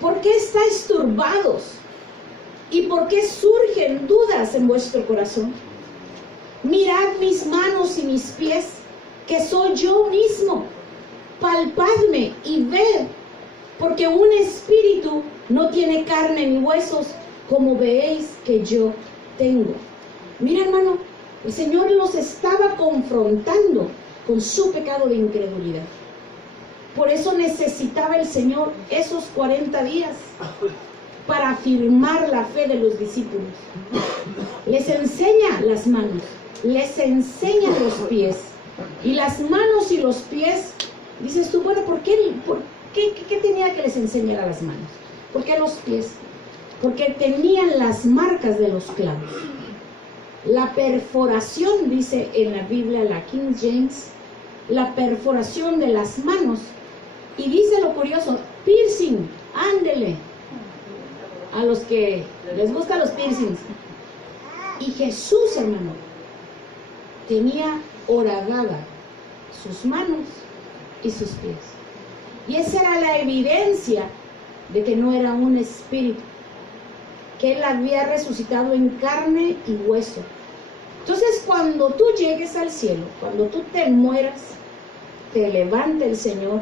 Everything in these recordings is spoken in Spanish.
¿Por qué estáis turbados? ¿Y por qué surgen dudas en vuestro corazón? Mirad mis manos y mis pies, que soy yo mismo. Palpadme y ved, porque un espíritu no tiene carne ni huesos, como veéis que yo tengo. Mira, hermano, el Señor los estaba confrontando con su pecado de incredulidad. Por eso necesitaba el Señor esos 40 días para afirmar la fe de los discípulos. Les enseña las manos, les enseña los pies. Y las manos y los pies, dices tú, bueno, ¿por qué tenía que les enseñar a las manos? ¿Por qué los pies? Porque tenían las marcas de los clavos. La perforación, dice en la Biblia, la King James, la perforación de las manos. Y dice lo curioso, piercing, ándele, a los que les gustan los piercings. Y Jesús, hermano, tenía horadada sus manos y sus pies. Y esa era la evidencia de que no era un espíritu, que Él había resucitado en carne y hueso. Entonces, cuando tú llegues al cielo, cuando tú te mueras, te levante el Señor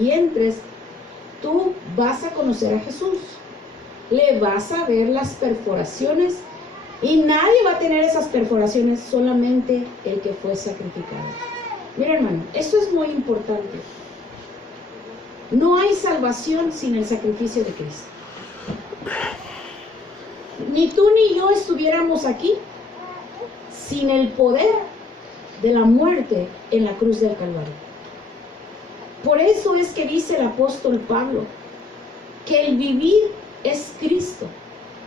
y entres, tú vas a conocer a Jesús. Le vas a ver las perforaciones y nadie va a tener esas perforaciones, solamente el que fue sacrificado. Mira, hermano, eso es muy importante. No hay salvación sin el sacrificio de Cristo. Ni tú ni yo estuviéramos aquí sin el poder de la muerte en la cruz del Calvario. Por eso es que dice el apóstol Pablo que el vivir es Cristo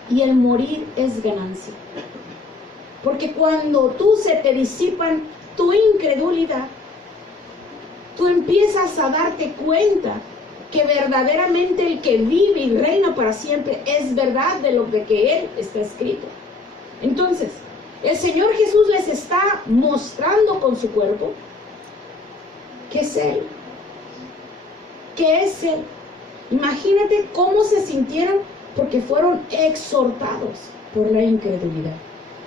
y el morir es ganancia. Porque cuando tú se te disipan tu incredulidad, tú empiezas a darte cuenta que verdaderamente el que vive y reina para siempre es verdad de lo que Él está escrito. Entonces, el Señor Jesús les está mostrando con su cuerpo que es Él. Que es Él. Imagínate cómo se sintieron porque fueron exhortados por la incredulidad.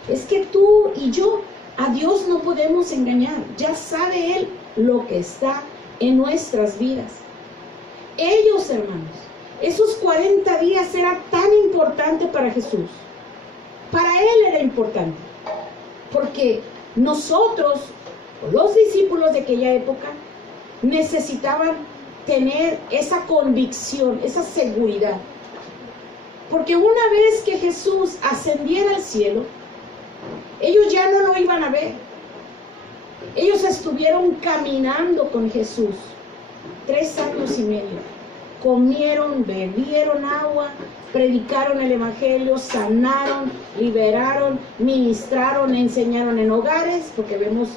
Es que tú y yo a Dios no podemos engañar. Ya sabe Él lo que está en nuestras vidas. Ellos, hermanos, esos 40 días era tan importante para Jesús. Para Él era importante. Porque nosotros, los discípulos de aquella época, necesitaban tener esa convicción, esa seguridad. Porque una vez que Jesús ascendiera al cielo, ellos ya no lo iban a ver. Ellos estuvieron caminando con Jesús 3 años y medio. Comieron, bebieron agua, predicaron el evangelio, sanaron, liberaron, ministraron, enseñaron en hogares, porque vemos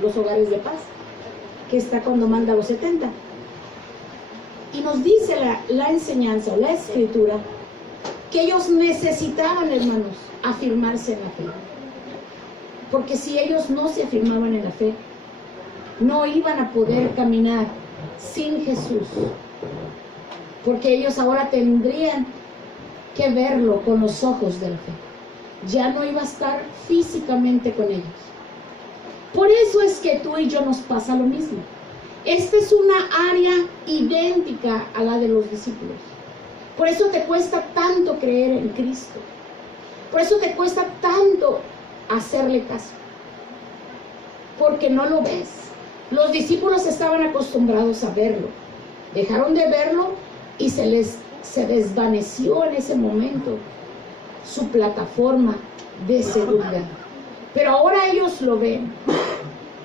los hogares de paz, que está cuando manda los 70. Y nos dice la enseñanza, la escritura, que ellos necesitaban, hermanos, afirmarse en la fe. Porque si ellos no se afirmaban en la fe, no iban a poder caminar sin Jesús. Porque ellos ahora tendrían que verlo con los ojos de la fe. Ya no iba a estar físicamente con ellos. Por eso es que tú y yo nos pasa lo mismo. Esta es una área idéntica a la de los discípulos. Por eso te cuesta tanto creer en Cristo. Por eso te cuesta tanto hacerle caso. Porque no lo ves. Los discípulos estaban acostumbrados a verlo. Dejaron de verlo y se desvaneció en ese momento su plataforma de seguridad. Pero ahora ellos lo ven.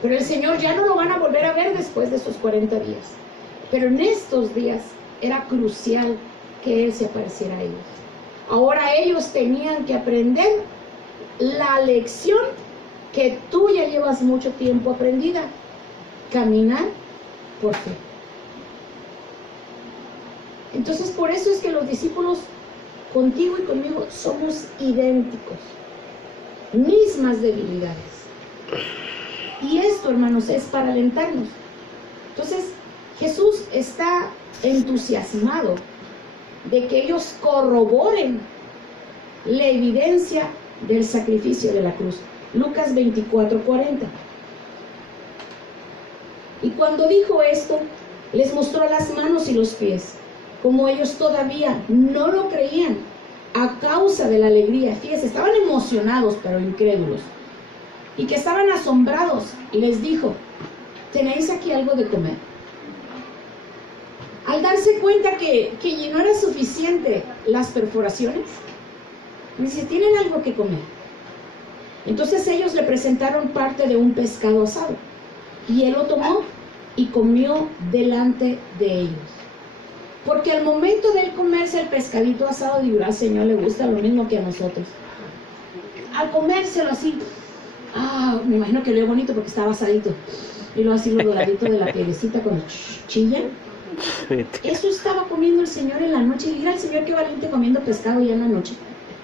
Pero el Señor ya no lo van a volver a ver después de esos 40 días. Pero en estos días era crucial que Él se apareciera a ellos. Ahora ellos tenían que aprender la lección que tú ya llevas mucho tiempo aprendida. Caminar por fe. Entonces, por eso es que los discípulos, contigo y conmigo, somos idénticos. Mismas debilidades. Y esto, hermanos, es para alentarnos. Entonces, Jesús está entusiasmado de que ellos corroboren la evidencia del sacrificio de la cruz. Lucas 24:40. Y cuando dijo esto, les mostró las manos y los pies. Como ellos todavía no lo creían, a causa de la alegría, fíjense, estaban emocionados pero incrédulos, y que estaban asombrados, les dijo: ¿tenéis aquí algo de comer? Al darse cuenta que no era suficiente las perforaciones, dice: ¿tienen algo que comer? Entonces ellos le presentaron parte de un pescado asado, y él lo tomó y comió delante de ellos. Porque al momento de él comerse el pescadito asado, digo: al Señor le gusta lo mismo que a nosotros. Al comérselo así, me imagino que lo vio bonito porque estaba asadito, y luego así lo doradito de la pielecita con chilla. Eso estaba comiendo el Señor en la noche. Y mira el Señor qué valiente comiendo pescado ya en la noche,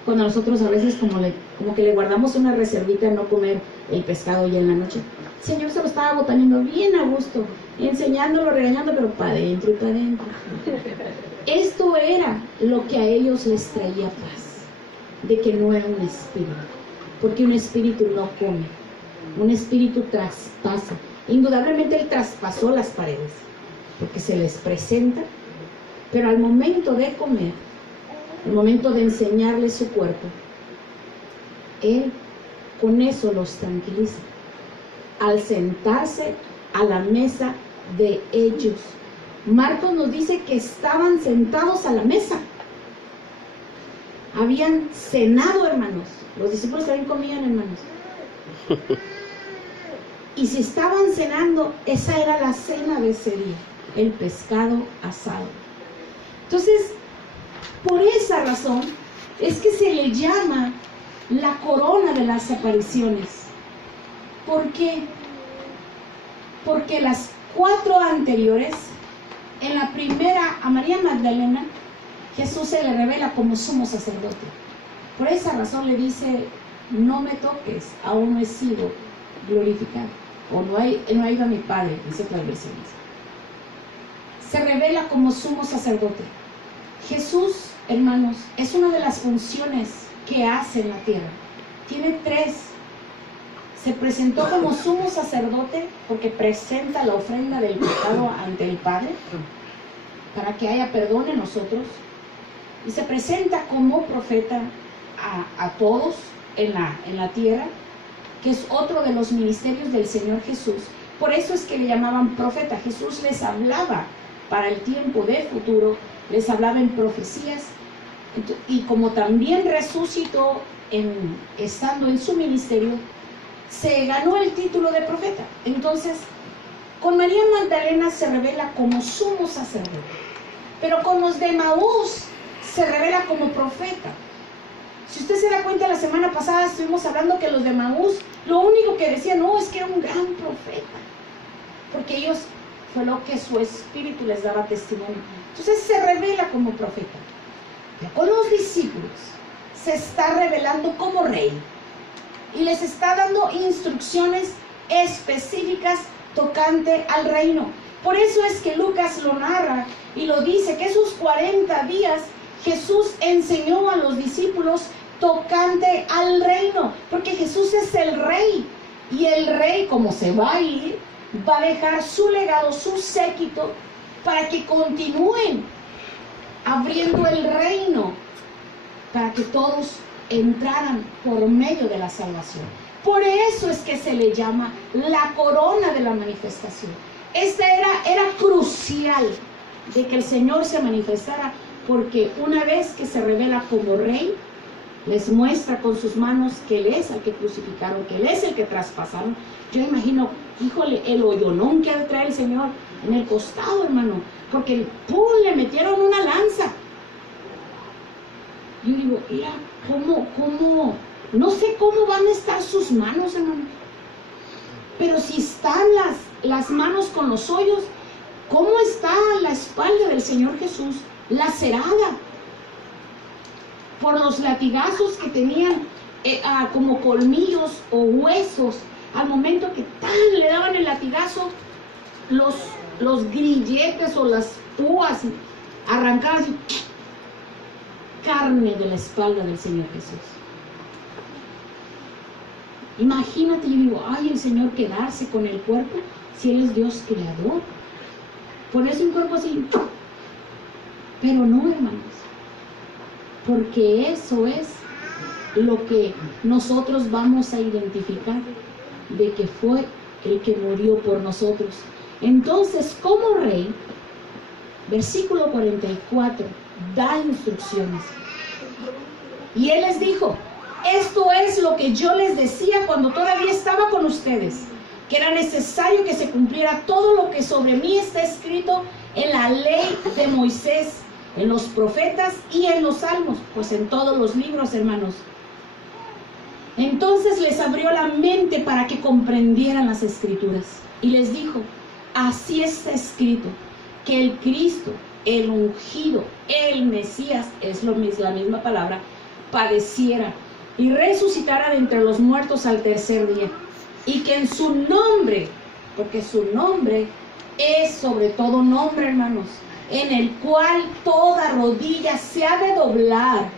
cuando nosotros a veces como que le guardamos una reservita a no comer el pescado ya en la noche. El Señor se lo estaba botando bien a gusto, enseñándolo, regañando, pero para adentro y para adentro. Esto era lo que a ellos les traía paz, de que no era un espíritu, porque un espíritu no come, un espíritu traspasa. Indudablemente él traspasó las paredes, porque se les presenta, pero al momento de comer, al momento de enseñarles su cuerpo, él con eso los tranquiliza. Al sentarse a la mesa de ellos, Marcos nos dice que estaban sentados a la mesa. Habían cenado, hermanos. Los discípulos también comían, hermanos. Y si estaban cenando, esa era la cena de ese día, el pescado asado. Entonces, por esa razón es que se le llama la corona de las apariciones. ¿Por qué? Porque las 4 anteriores, en la primera a María Magdalena, Jesús se le revela como sumo sacerdote. Por esa razón le dice: no me toques, aún no he sido glorificado, o no ha ido a mi Padre, dice otras versiones. Se revela como sumo sacerdote. Jesús, hermanos, es una de las funciones que hace en la tierra. Tiene 3. Se presentó como sumo sacerdote porque presenta la ofrenda del pecado ante el Padre para que haya perdón en nosotros, y se presenta como profeta a todos en la tierra, que es otro de los ministerios del Señor Jesús. Por eso es que le llamaban profeta. Jesús les hablaba para el tiempo de futuro, les hablaba en profecías, y como también resucitó estando en su ministerio, se ganó el título de profeta. Entonces, con María Magdalena se revela como sumo sacerdote, pero con los de Emaús se revela como profeta. Si usted se da cuenta, la semana pasada estuvimos hablando que los de Emaús, lo único que decían, no, es que era un gran profeta, porque ellos fue lo que su espíritu les daba testimonio. Entonces se revela como profeta. Pero con los discípulos se está revelando como rey, y les está dando instrucciones específicas tocante al reino. Por eso es que Lucas lo narra y lo dice, que esos 40 días Jesús enseñó a los discípulos tocante al reino, porque Jesús es el rey, y el rey, como se va a ir, va a dejar su legado, su séquito, para que continúen abriendo el reino, para que todos entraran por medio de la salvación. Por eso es que se le llama la corona de la manifestación. Esta era crucial de que el Señor se manifestara, porque una vez que se revela como rey, les muestra con sus manos que Él es el que crucificaron, que Él es el que traspasaron. Yo imagino, híjole, el hoyonón que ha de traer el Señor en el costado, hermano, porque ¡pum!, le metieron una lanza. Yo digo, mira, ¿cómo? No sé cómo van a estar sus manos, hermano. Pero si están las manos con los hoyos, ¿cómo está la espalda del Señor Jesús lacerada por los latigazos que tenían como colmillos o huesos? Al momento que le daban el latigazo, los grilletes o las púas arrancadas carne de la espalda del Señor Jesús. Imagínate, yo digo, ay, el Señor quedarse con el cuerpo, si Él es Dios creador. Ponerse un cuerpo así. Pero no, hermanos, porque eso es lo que nosotros vamos a identificar, de que fue el que murió por nosotros. Entonces, como rey, versículo 44, da instrucciones. Y Él les dijo, esto es lo que yo les decía cuando todavía estaba con ustedes, que era necesario que se cumpliera todo lo que sobre mí está escrito en la ley de Moisés, en los profetas y en los salmos, pues en todos los libros, hermanos. Entonces les abrió la mente para que comprendieran las escrituras y les dijo, así está escrito, que el Cristo, el ungido, el Mesías, es la misma palabra, padeciera y resucitara de entre los muertos al tercer día, y que en su nombre, porque su nombre es sobre todo nombre, hermanos, en el cual toda rodilla se ha de doblar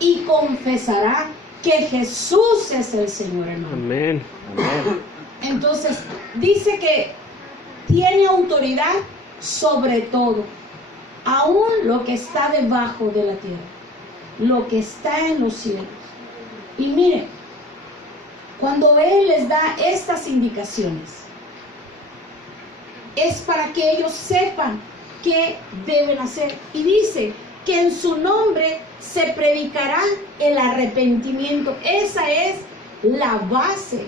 y confesará que Jesús es el Señor, hermano. Amén. Amén. Entonces, dice que tiene autoridad sobre todo, aún lo que está debajo de la tierra, lo que está en los cielos. Y miren, cuando Él les da estas indicaciones, es para que ellos sepan qué deben hacer. Y dice que en su nombre se predicará el arrepentimiento. Esa es la base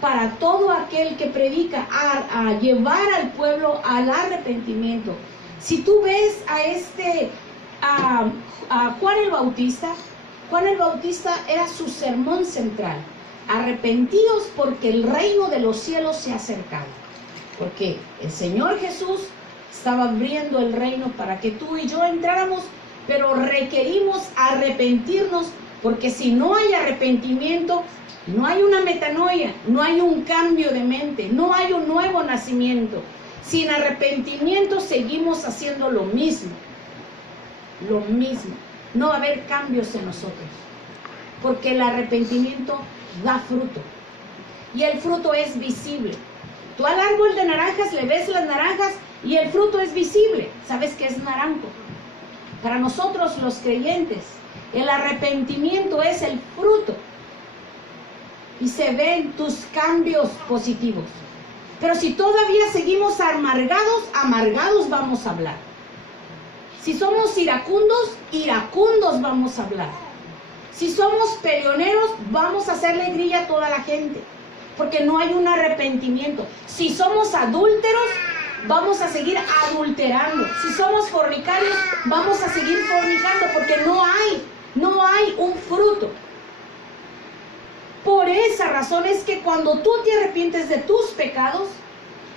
para todo aquel que predica, a llevar al pueblo al arrepentimiento. Si tú ves a Juan el Bautista era su sermón central: arrepentidos porque el reino de los cielos se ha acercado. Porque el Señor Jesús estaba abriendo el reino para que tú y yo entráramos, pero requerimos arrepentirnos, porque si no hay arrepentimiento, no hay una metanoia, no hay un cambio de mente, no hay un nuevo nacimiento. Sin arrepentimiento seguimos haciendo lo mismo. No va a haber cambios en nosotros, porque el arrepentimiento da fruto, y el fruto es visible. Tú al árbol de naranjas le ves las naranjas y el fruto es visible. ¿Sabes qué es naranjo? Para nosotros los creyentes, el arrepentimiento es el fruto, y se ven tus cambios positivos. Pero si todavía seguimos amargados vamos a hablar. Si somos iracundos vamos a hablar. Si somos peleoneros, vamos a hacerle grilla a toda la gente, porque no hay un arrepentimiento. Si somos adúlteros, vamos a seguir adulterando. Si somos fornicarios, vamos a seguir fornicando, porque no hay un fruto. Por esa razón es que cuando tú te arrepientes de tus pecados,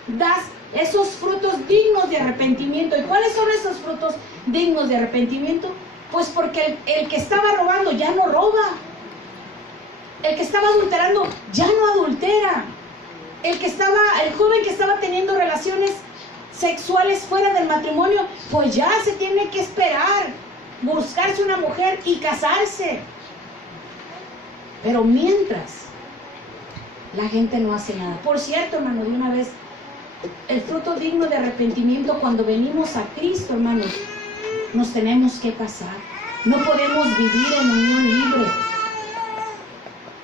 das esos frutos dignos de arrepentimiento. ¿Y cuáles son esos frutos dignos de arrepentimiento? Pues porque el que estaba robando ya no roba. El que estaba adulterando ya no adultera. El joven que estaba teniendo relaciones sexuales fuera del matrimonio, pues ya se tiene que esperar, buscarse una mujer y casarse. Pero mientras, la gente no hace nada. Por cierto, hermano, de una vez, el fruto digno de arrepentimiento, cuando venimos a Cristo, hermanos, nos tenemos que casar. No podemos vivir en unión libre,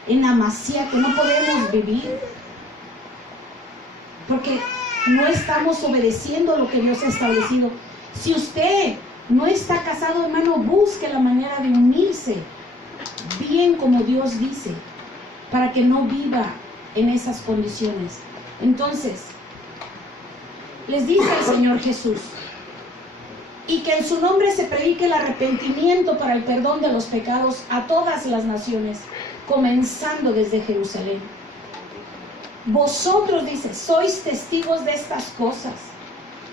en amaciato, no podemos vivir, porque no estamos obedeciendo lo que Dios ha establecido. Si usted no está casado, hermano, busque la manera de unirse bien como Dios dice, para que no viva en esas condiciones. Entonces, les dice el Señor Jesús, y que en su nombre se predique el arrepentimiento para el perdón de los pecados a todas las naciones, comenzando desde Jerusalén. Vosotros, dice, sois testigos de estas cosas.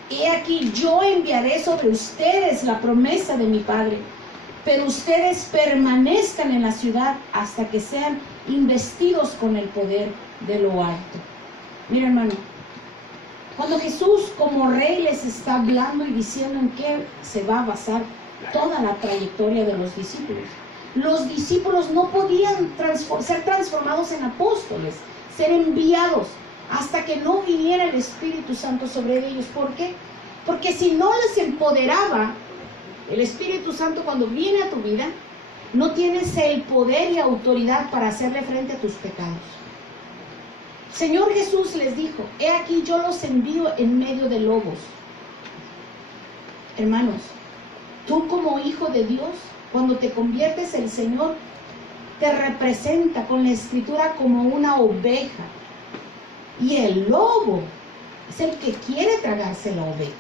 He aquí, yo enviaré sobre ustedes la promesa de mi Padre, pero ustedes permanezcan en la ciudad hasta que sean investidos con el poder de lo alto. Mira, hermano, cuando Jesús como rey les está hablando y diciendo en qué se va a basar toda la trayectoria de los discípulos. Los discípulos no podían ser transformados en apóstoles, ser enviados, hasta que no viniera el Espíritu Santo sobre ellos. ¿Por qué? Porque si no les empoderaba el Espíritu Santo cuando viene a tu vida, no tienes el poder y autoridad para hacerle frente a tus pecados. Señor Jesús les dijo: he aquí yo los envío en medio de lobos. Hermanos, tú como hijo de Dios, cuando te conviertes, el Señor te representa con la Escritura como una oveja. Y el lobo es el que quiere tragarse la oveja.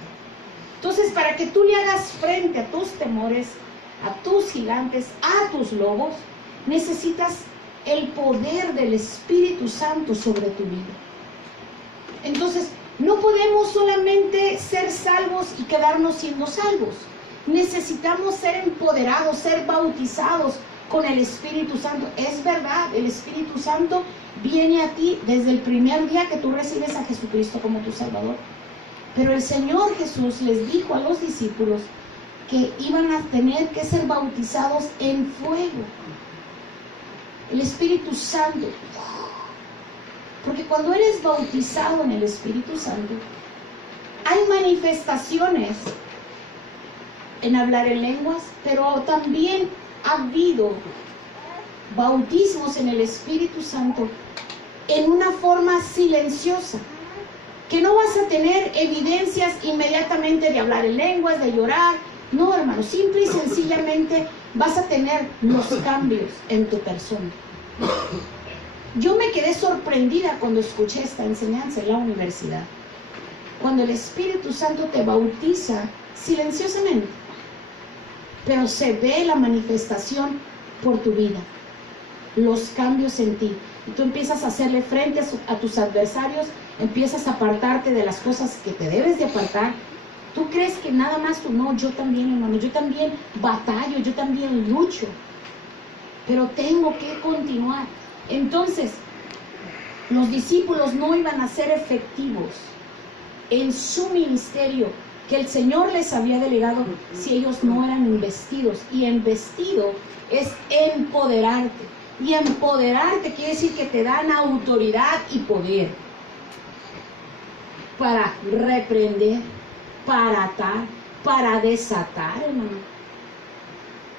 Entonces, para que tú le hagas frente a tus temores, a tus gigantes, a tus lobos, necesitas el poder del Espíritu Santo sobre tu vida. Entonces, no podemos solamente ser salvos y quedarnos siendo salvos. Necesitamos ser empoderados, ser bautizados con el Espíritu Santo. Es verdad, el Espíritu Santo viene a ti desde el primer día que tú recibes a Jesucristo como tu Salvador. Pero el Señor Jesús les dijo a los discípulos que iban a tener que ser bautizados en fuego. El Espíritu Santo. Porque cuando eres bautizado en el Espíritu Santo, hay manifestaciones en hablar en lenguas, pero también ha habido bautismos en el Espíritu Santo en una forma silenciosa, que no vas a tener evidencias inmediatamente de hablar en lenguas, de llorar. No, hermano, simple y sencillamente vas a tener los cambios en tu persona. Yo me quedé sorprendida cuando escuché esta enseñanza en la universidad. Cuando el Espíritu Santo te bautiza silenciosamente, pero se ve la manifestación por tu vida, los cambios en ti. Y tú empiezas a hacerle frente a tus adversarios, empiezas a apartarte de las cosas que te debes de apartar. Tú crees que nada más tú, no, yo también, hermano, yo también batallo, yo también lucho, pero tengo que continuar. Entonces, los discípulos no iban a ser efectivos en su ministerio que el Señor les había delegado si ellos no eran investidos. Y investido es empoderarte. Y empoderarte quiere decir que te dan autoridad y poder para reprender, para atar, para desatar, hermano,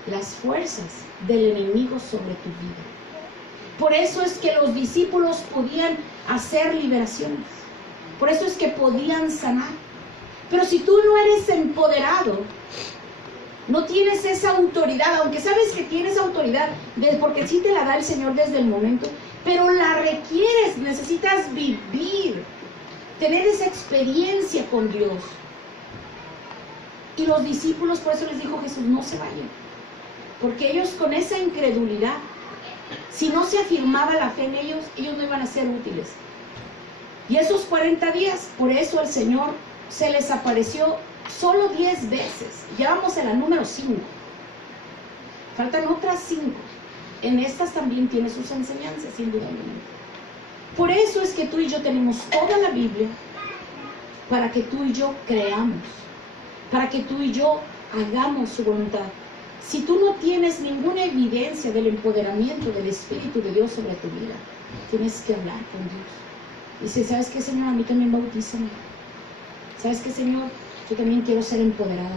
las fuerzas del enemigo sobre tu vida. Por eso es que los discípulos podían hacer liberaciones. Por eso es que podían sanar. Pero si tú no eres empoderado, no tienes esa autoridad, aunque sabes que tienes autoridad, porque sí te la da el Señor desde el momento, pero la requieres, necesitas vivir, tener esa experiencia con Dios. Y los discípulos, por eso les dijo Jesús, no se vayan, porque ellos con esa incredulidad, si no se afirmaba la fe en ellos, ellos no iban a ser útiles. Y esos 40 días, por eso el Señor se les apareció solo 10 veces. Ya vamos a la número 5. Faltan otras 5. En estas también tiene sus enseñanzas, indudablemente. Por eso es que tú y yo tenemos toda la Biblia, para que tú y yo creamos, para que tú y yo hagamos su voluntad. Si tú no tienes ninguna evidencia del empoderamiento del Espíritu de Dios sobre tu vida, tienes que hablar con Dios. Dice, ¿sabes qué, Señor? A mí también bautízame. ¿Sabes qué, Señor? Yo también quiero ser empoderada.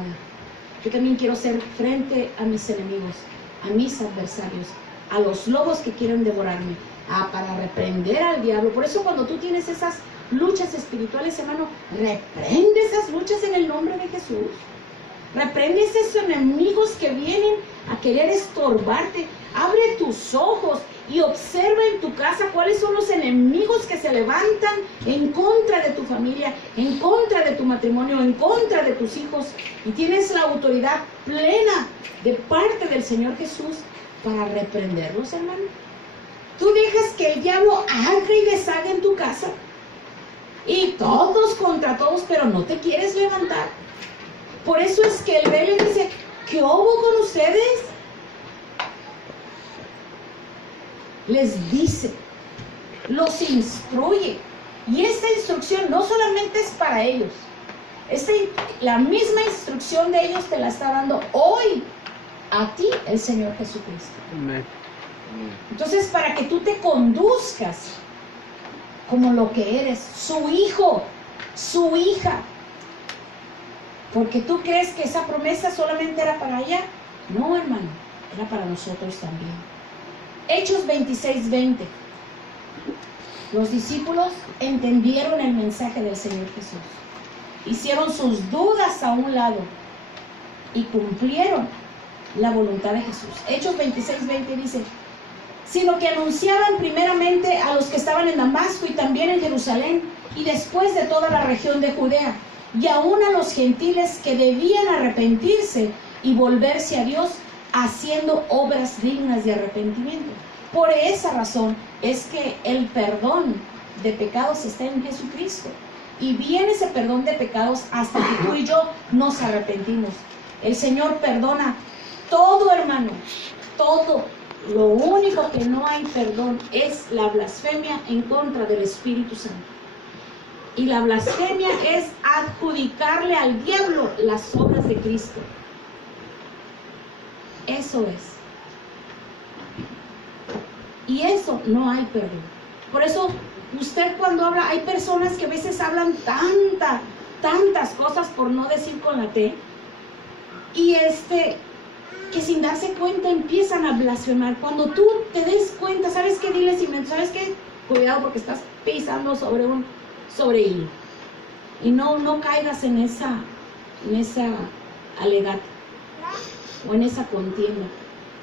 Yo también quiero ser frente a mis enemigos, a mis adversarios, a los lobos que quieren devorarme, para reprender al diablo. Por eso cuando tú tienes esas luchas espirituales, hermano, reprende esas luchas en el nombre de Jesús. Reprende esos enemigos que vienen a querer estorbarte. Abre tus ojos y observa en tu casa cuáles son los enemigos que se levantan en contra de tu familia, en contra de tu matrimonio, en contra de tus hijos. Y tienes la autoridad plena de parte del Señor Jesús para reprenderlos, hermano. Tú dejas que el diablo haga y deshaga en tu casa. Y todos contra todos, pero no te quieres levantar. Por eso es que el rey les dice, ¿qué hubo con ustedes? Les dice, los instruye. Y esta instrucción no solamente es para ellos, La misma instrucción de ellos te la está dando hoy a ti el Señor Jesucristo. Amén. Entonces, para que tú te conduzcas como lo que eres, su hijo, su hija. Porque tú crees que esa promesa solamente era para ella. No, hermano, era para nosotros también. Hechos 26:20. Los discípulos entendieron el mensaje del Señor Jesús. Hicieron sus dudas a un lado y cumplieron la voluntad de Jesús. Hechos 26:20 dice: sino que anunciaban primeramente a los que estaban en Damasco y también en Jerusalén y después de toda la región de Judea, y aún a los gentiles que debían arrepentirse y volverse a Dios, haciendo obras dignas de arrepentimiento. Por esa razón es que el perdón de pecados está en Jesucristo, y viene ese perdón de pecados hasta que tú y yo nos arrepentimos. El Señor perdona todo, hermano, todo. Lo único que no hay perdón es la blasfemia en contra del Espíritu Santo. Y la blasfemia es adjudicarle al diablo las obras de Cristo. Eso es. Y eso no hay perdón. Por eso usted cuando habla, hay personas que a veces hablan tantas cosas, por no decir con la T, y que sin darse cuenta empiezan a blasfemar. Cuando tú te des cuenta, ¿sabes qué? Dile, ¿sabes qué? Cuidado, porque estás pisando sobre hilo. Y no caigas en esa alegato o en esa contienda.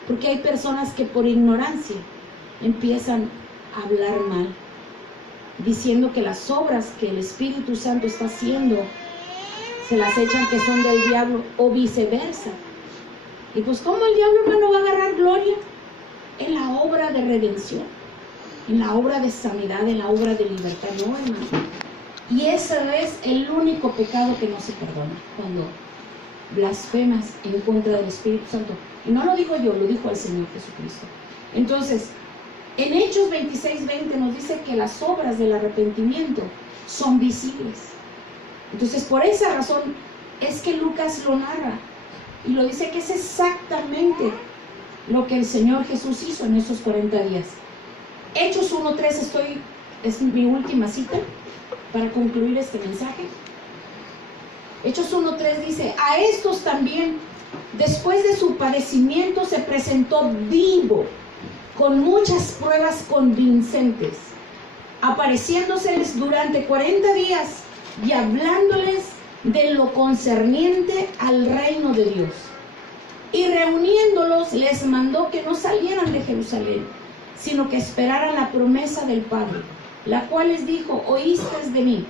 Porque hay personas que por ignorancia empiezan a hablar mal, diciendo que las obras que el Espíritu Santo está haciendo se las echan que son del diablo, o viceversa. Y pues, ¿cómo el diablo, hermano, va a agarrar gloria? En la obra de redención, en la obra de sanidad, en la obra de libertad. No, hermano. Y ese es el único pecado que no se perdona, cuando blasfemas en contra del Espíritu Santo. Y no lo digo yo, lo dijo el Señor Jesucristo. Entonces, en Hechos 26:20 nos dice que las obras del arrepentimiento son visibles. Entonces, por esa razón es que Lucas lo narra y lo dice, que es exactamente lo que el Señor Jesús hizo en esos 40 días. Hechos 1:3 es mi última cita para concluir este mensaje. Hechos 1:3 dice: a estos también, después de su padecimiento, se presentó vivo, con muchas pruebas convincentes, apareciéndoseles durante 40 días y hablándoles de lo concerniente al reino de Dios. Y reuniéndolos, les mandó que no salieran de Jerusalén, sino que esperaran la promesa del Padre, la cual les dijo: oísteis de mí,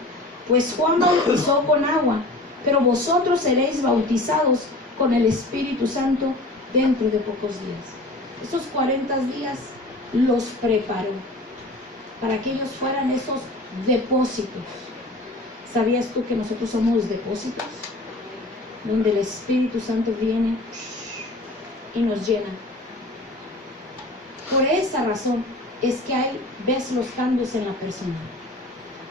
pues Juan bautizó con agua, pero vosotros seréis bautizados con el Espíritu Santo dentro de pocos días. Esos 40 días los preparó para que ellos fueran esos depósitos. ¿Sabías tú que nosotros somos depósitos? Donde el Espíritu Santo viene y nos llena. Por esa razón es que ves los cambios en la persona.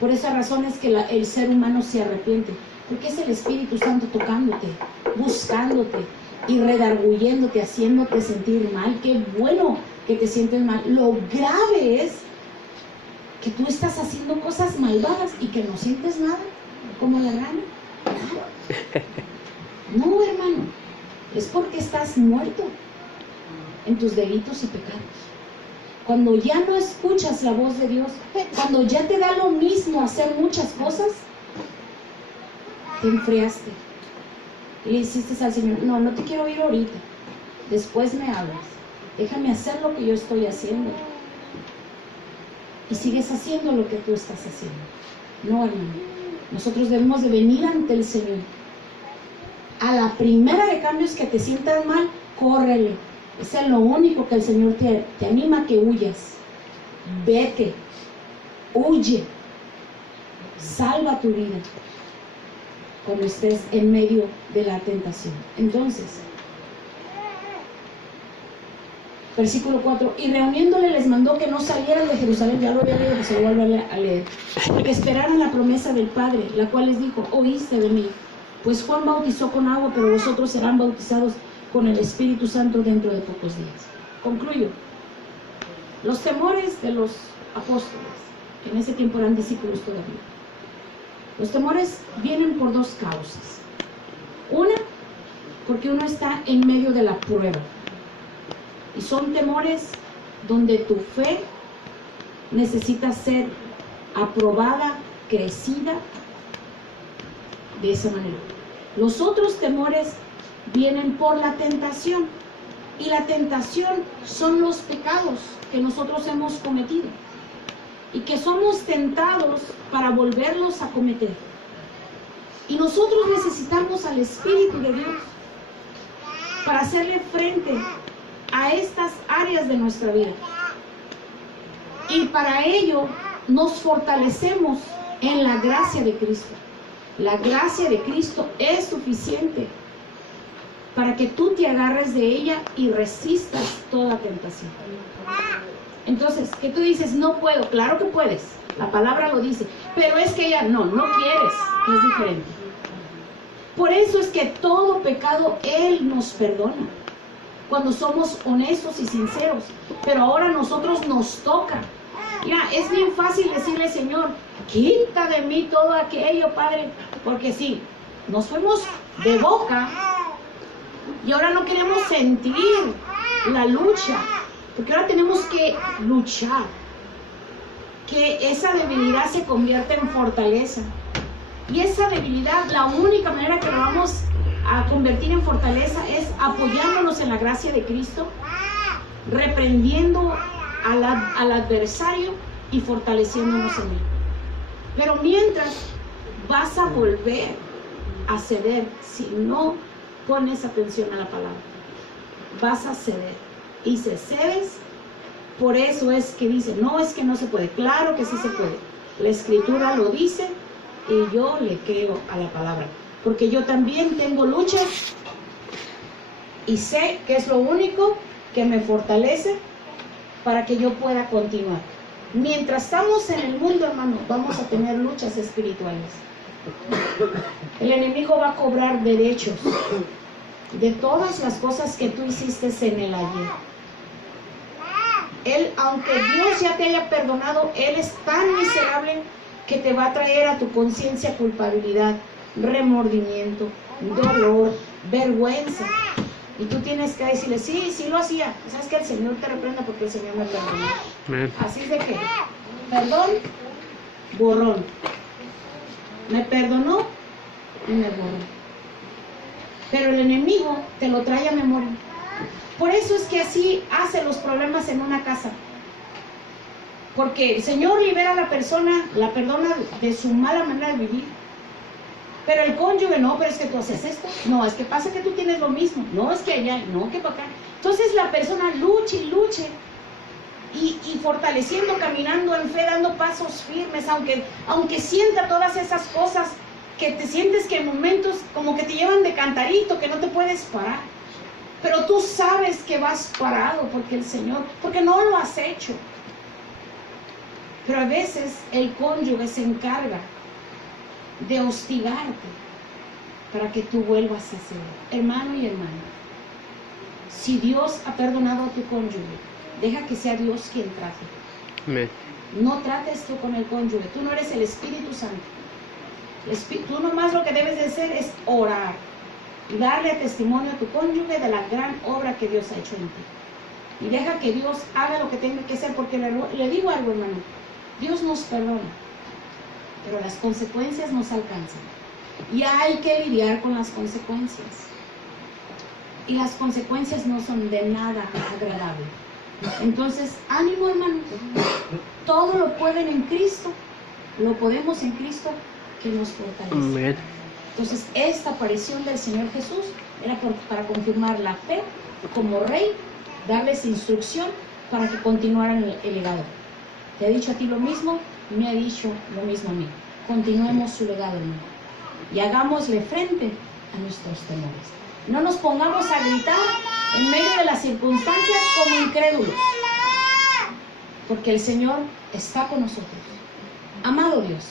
Por esa razón es que el ser humano se arrepiente. Porque es el Espíritu Santo tocándote, buscándote y redarguyéndote, haciéndote sentir mal. Qué bueno que te sientes mal. Lo grave es que tú estás haciendo cosas malvadas y que no sientes nada, como la rana. No, hermano, es porque estás muerto en tus delitos y pecados. Cuando ya no escuchas la voz de Dios, cuando ya te da lo mismo hacer muchas cosas, te enfriaste y le hiciste al Señor: no te quiero oír ahorita, después me hablas, déjame hacer lo que yo estoy haciendo. Y sigues haciendo lo que tú estás haciendo. No, hermano, nosotros debemos de venir ante el Señor. A la primera de cambios que te sientas mal, córrele. Eso es lo único que el Señor te anima, que huyas. Vete, huye, salva tu vida cuando estés en medio de la tentación. Entonces, versículo 4: y reuniéndole les mandó que no salieran de Jerusalén. Ya lo había leído, se lo vuelvo a leer. Que esperaran la promesa del Padre, la cual les dijo: oíste de mí, Pues Juan bautizó con agua, pero vosotros serán bautizados con el Espíritu Santo dentro de pocos días. Concluyo. Los temores de los apóstoles, que en ese tiempo eran discípulos todavía. Los temores vienen por dos causas. Una, porque uno está en medio de la prueba. Y son temores donde tu fe necesita ser aprobada, crecida, de esa manera. Los otros temores vienen por la tentación. Y la tentación son los pecados que nosotros hemos cometido. Y que somos tentados para volverlos a cometer. Y nosotros necesitamos al Espíritu de Dios para hacerle frente a estas áreas de nuestra vida. Y para ello nos fortalecemos en la gracia de Cristo. La gracia de Cristo es suficiente para que tú te agarres de ella y resistas toda tentación. Entonces, que tú dices, no puedo. Claro que puedes, la palabra lo dice, pero es que ella no quieres, que es diferente. Por eso es que todo pecado Él nos perdona, cuando somos honestos y sinceros. Pero ahora a nosotros nos toca. Mira, es bien fácil decirle, Señor, quita de mí todo aquello, Padre, porque sí, nos fuimos de boca y ahora no queremos sentir la lucha, porque ahora tenemos que luchar, que esa debilidad se convierta en fortaleza. Y esa debilidad, la única manera que lo vamos a convertir en fortaleza es apoyándonos en la gracia de Cristo, reprendiendo al adversario y fortaleciéndonos en él. Pero mientras, vas a volver a ceder si no pones atención a la palabra. Vas a ceder. Y si cedes, por eso es que dice, no es que no se puede. Claro que sí se puede. La Escritura lo dice y yo le creo a la palabra. Porque yo también tengo lucha y sé que es lo único que me fortalece para que yo pueda continuar. Mientras estamos en el mundo, hermano, vamos a tener luchas espirituales. El enemigo va a cobrar derechos de todas las cosas que tú hiciste en el ayer. Él, aunque Dios ya te haya perdonado, Él es tan miserable que te va a traer a tu conciencia culpabilidad, remordimiento, dolor, vergüenza. Y tú tienes que decirle, sí lo hacía. ¿Sabes que el Señor te reprenda porque el Señor me perdonó? Así es de que, perdón, borrón. Me perdonó y me borró. Pero el enemigo te lo trae a memoria. Por eso es que así hace los problemas en una casa. Porque el Señor libera a la persona, la perdona de su mala manera de vivir. Pero el cónyuge, no, pero es que tú haces esto. No, es que pasa que tú tienes lo mismo. No, es que allá, no, que para acá. Entonces la persona luche y luche. Y fortaleciendo, caminando en fe, dando pasos firmes, aunque sienta todas esas cosas que te sientes que en momentos como que te llevan de cantarito, que no te puedes parar. Pero tú sabes que vas parado porque el Señor, porque no lo has hecho. Pero a veces el cónyuge se encarga de hostigarte para que tú vuelvas a hacer. Hermano y hermana, si Dios ha perdonado a tu cónyuge, deja que sea Dios quien trate. Amén. No trates tú con el cónyuge, tú no eres el Espíritu Santo. Tú nomás lo que debes de hacer es orar y darle testimonio a tu cónyuge de la gran obra que Dios ha hecho en ti. Y deja que Dios haga lo que tenga que hacer, porque le digo algo, hermano, Dios nos perdona, pero las consecuencias nos alcanzan. Y hay que lidiar con las consecuencias. Y las consecuencias no son de nada agradable. Entonces, ánimo, hermano. Todo lo pueden en Cristo. Lo podemos en Cristo que nos fortalece. Amén. Entonces, esta aparición del Señor Jesús era para confirmar la fe como rey, darles instrucción para que continuaran el legado. Te ha dicho a ti lo mismo, me ha dicho lo mismo a mí. Continuemos su legado, hermano. Y hagámosle frente a nuestros temores. No nos pongamos a gritar en medio de las circunstancias como incrédulos. Porque el Señor está con nosotros. Amado Dios,